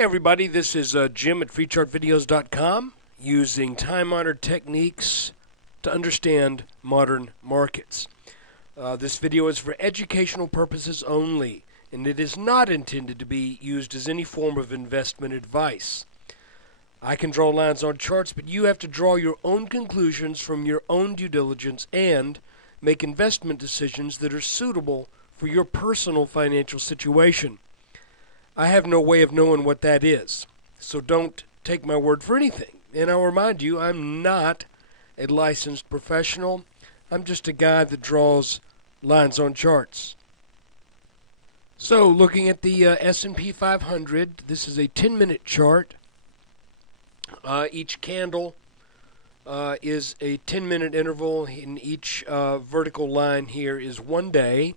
Hey everybody, this is Jim at FreeChartVideos.com using time-honored techniques to understand modern markets. This video is for educational purposes only, and it is not intended to be used as any form of investment advice. I can draw lines on charts, but you have to draw your own conclusions from your own due diligence and make investment decisions that are suitable for your personal financial situation. I have no way of knowing what that is, so don't take my word for anything. And I'll remind you, I'm not a licensed professional. I'm just a guy that draws lines on charts. So, looking at the S&P 500, this is a 10-minute chart. Each candle is a 10-minute interval, and each vertical line here is 1 day.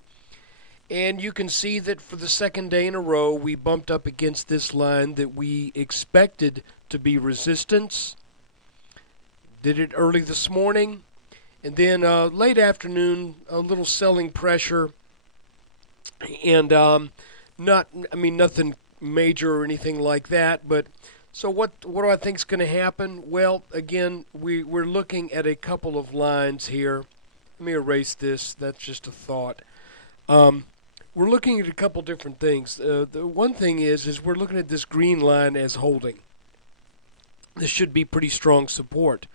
And you can see that for the second day in a row, we bumped up against this line that we expected to be resistance. Did it early this morning. And then late afternoon, a little selling pressure. And nothing major or anything like that. But so what do I think is going to happen? Well, again, we're looking at a couple of lines here. Let me erase this. That's just a thought. We're looking at a couple different things. The one thing is we're looking at this green line as holding. This should be pretty strong support.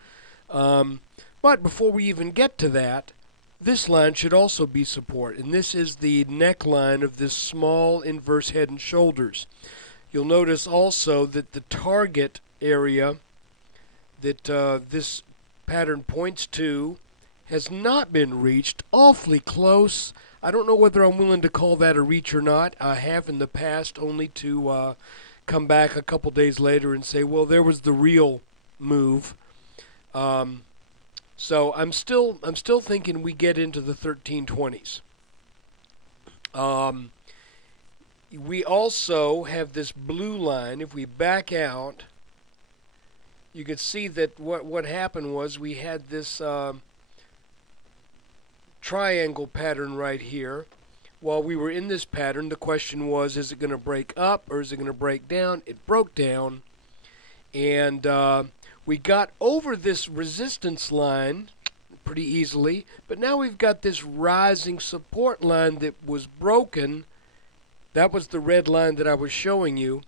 But before we even get to that, this line should also be support. And this is the neckline of this small inverse head and shoulders. You'll notice also that the target area that this pattern points to has not been reached. Awfully close. I don't know whether I'm willing to call that a reach or not. I have in the past, only to come back a couple days later and say, well, there was the real move. So I'm still thinking we get into the 1320s. We also have this blue line. If we back out, you can see that what happened was we had this triangle pattern right here. While we were in this pattern, the question was, is it going to break up or is it going to break down? It broke down, and we got over this resistance line pretty easily, but now we've got this rising support line that was broken. That was the red line that I was showing you,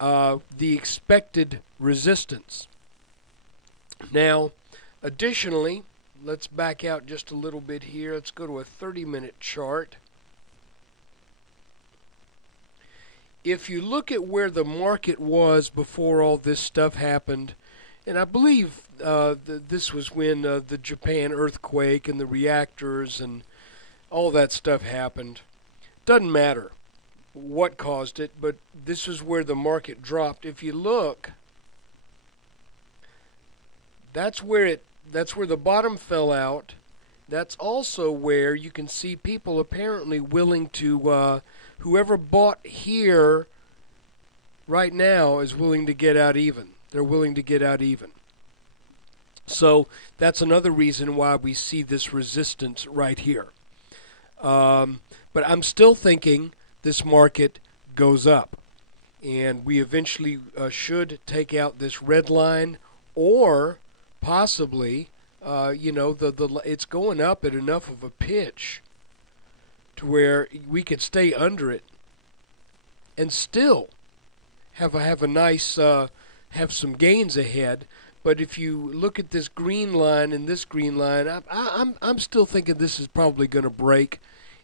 the expected resistance. Now, additionally, let's back out just a little bit here. Let's go to a 30-minute chart. If you look at where the market was before all this stuff happened, and I believe this was when the Japan earthquake and the reactors and all that stuff happened. Doesn't matter what caused it, but this is where the market dropped. If you look, that's where the bottom fell out. That's also where you can see people apparently willing to, whoever bought here right now is willing to get out even. They're willing to get out even. So that's another reason why we see this resistance right here. But I'm still thinking this market goes up. And we eventually should take out this red line, or possibly, it's going up at enough of a pitch to where we could stay under it and still have a nice have some gains ahead. But if you look at this green line and this green line, I'm still thinking this is probably going to break,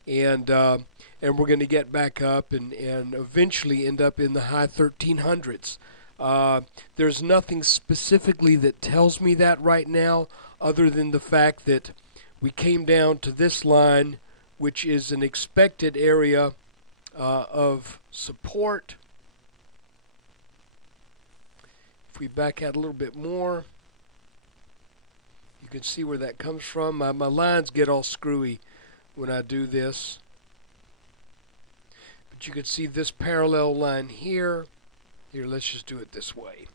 and we're going to get back up and eventually end up in the high 1300s. There's nothing specifically that tells me that right now, other than the fact that we came down to this line, which is an expected area of support. If we back out a little bit more, you can see where that comes from. My lines get all screwy when I do this. But you can see this parallel line here. Here, let's just do it this way.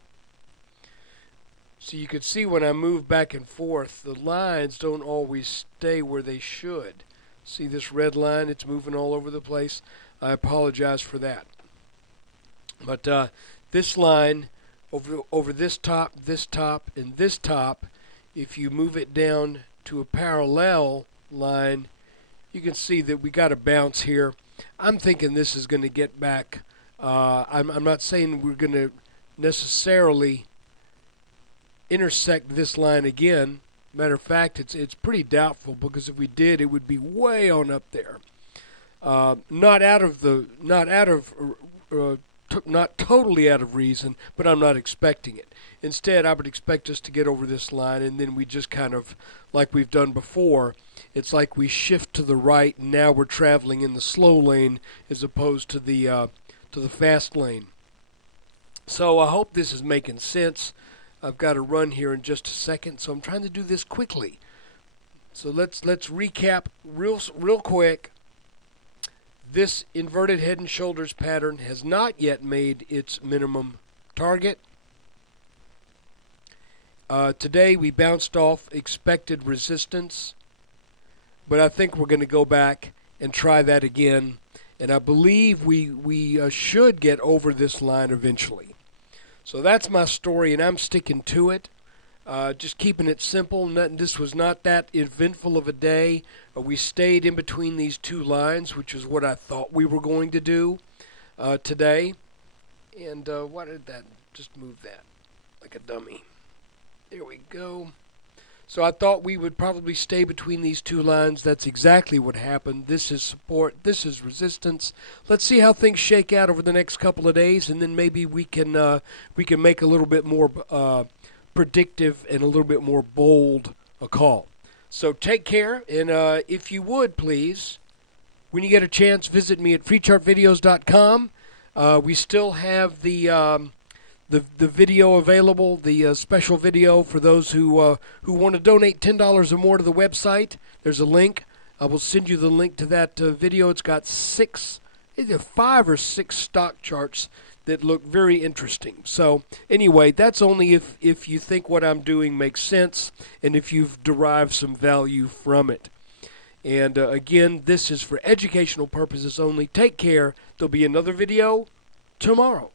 So you can see when I move back and forth, the lines don't always stay where they should. See this red line? It's moving all over the place. I apologize for that. But this line over this top, and this top, if you move it down to a parallel line, you can see that we got a bounce here. I'm thinking this is going to get back. I'm not saying we're going to necessarily intersect this line again. Matter of fact, it's pretty doubtful, because if we did, it would be way on up there. Not totally out of reason, but I'm not expecting it. Instead, I would expect us to get over this line, and then we just kind of, like we've done before, it's like we shift to the right, and now we're traveling in the slow lane as opposed to the fast lane. So I hope this is making sense. I've got to run here in just a second, so I'm trying to do this quickly. So let's recap real quick. This inverted head and shoulders pattern has not yet made its minimum target. Today we bounced off expected resistance, but I think we're going to go back and try that again, and I believe we should get over this line eventually. So that's my story, and I'm sticking to it. Just keeping it simple. This was not that eventful of a day. We stayed in between these two lines, which is what I thought we were going to do today. And why did that? Just move that like a dummy. There we go. So I thought we would probably stay between these two lines. That's exactly what happened. This is support. This is resistance. Let's see how things shake out over the next couple of days, and then maybe we can make a little bit more predictive and a little bit more bold a call. So take care, and if you would please, when you get a chance, visit me at freechartvideos.com. We still have the video available, the special video for those who want to donate $10 or more to the website. There's a link. I will send you the link to that video. It's got 5 or 6 stock charts that look very interesting. So anyway, that's only if you think what I'm doing makes sense and if you've derived some value from it. And again, this is for educational purposes only. Take care. There'll be another video tomorrow.